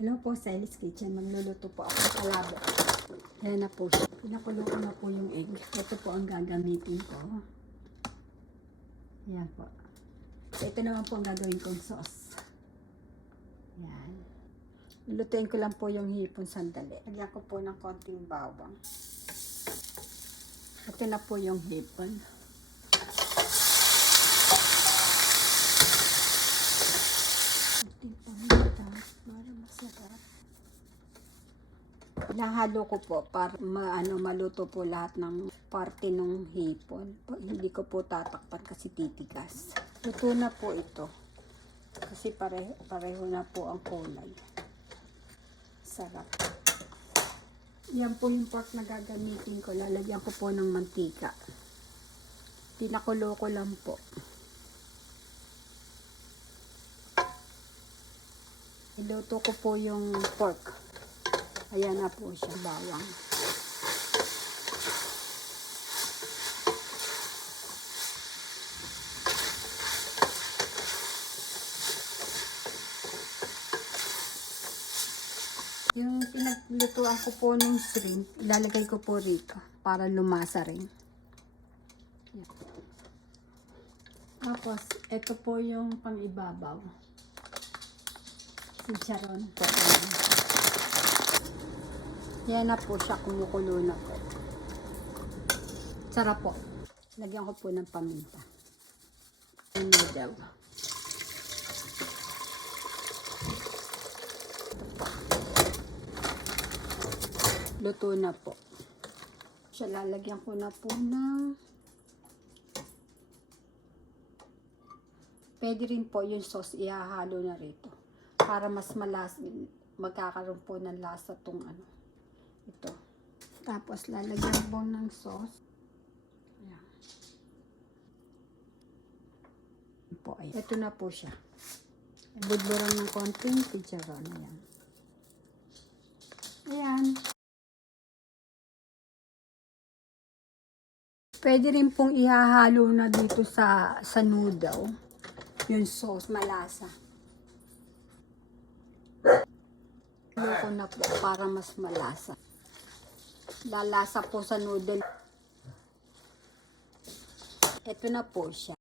Hello po, Silas Kitchen. Magluluto po ako ng palabo. Ayan na po siya. Ko na po yung egg. Ito po ang gagamitin ko. Ayan po. Ito naman po ang gagawin kong sauce. Ayan. Lulutuin ko lang po yung hipon sandali. Lagyan ko po ng konting bawang. Ito na po yung hipon. Konting paminta para masarap. Nahalo ko po para maano maluto po lahat ng parte ng hipon. Hindi ko po tatakpan kasi titigas. Luto na po ito. Kasi pareho, pareho na po ang kulay. Sarap. Yan po yung pork na gagamitin ko. Lalagyan ko po ng mantika. Pinakulo ko lang po. Iluto ko po yung pork. Ayan na po siya, bawang. Yung pinaglutuan ko po ng shrimp, ilalagay ko po rito para lumasa rin. Tapos, ito po yung pang-ibabaw. Chicharon po. Yan na po siya, kumukulo na po. Sarap po. Lagyan ko po ng paminta. Yung noodle. Luto na po. Siya lalagyan ko na po ng Pwede rin po yung sauce ihahalo na rito. Para mas malas magkakaroon po ng lasa tong ano. Ito. Tapos lalagyan po ng sauce. Ayan. Po, ayan. Ito na po siya. Budburan ng konting chicharon. Ayan. Ayan. Pwede rin pong ihahalo na dito sa sa noodle. Yung sauce, malasa. Halo ko na po para mas malasa. Lalasa po sa noodle. Ito na po siya.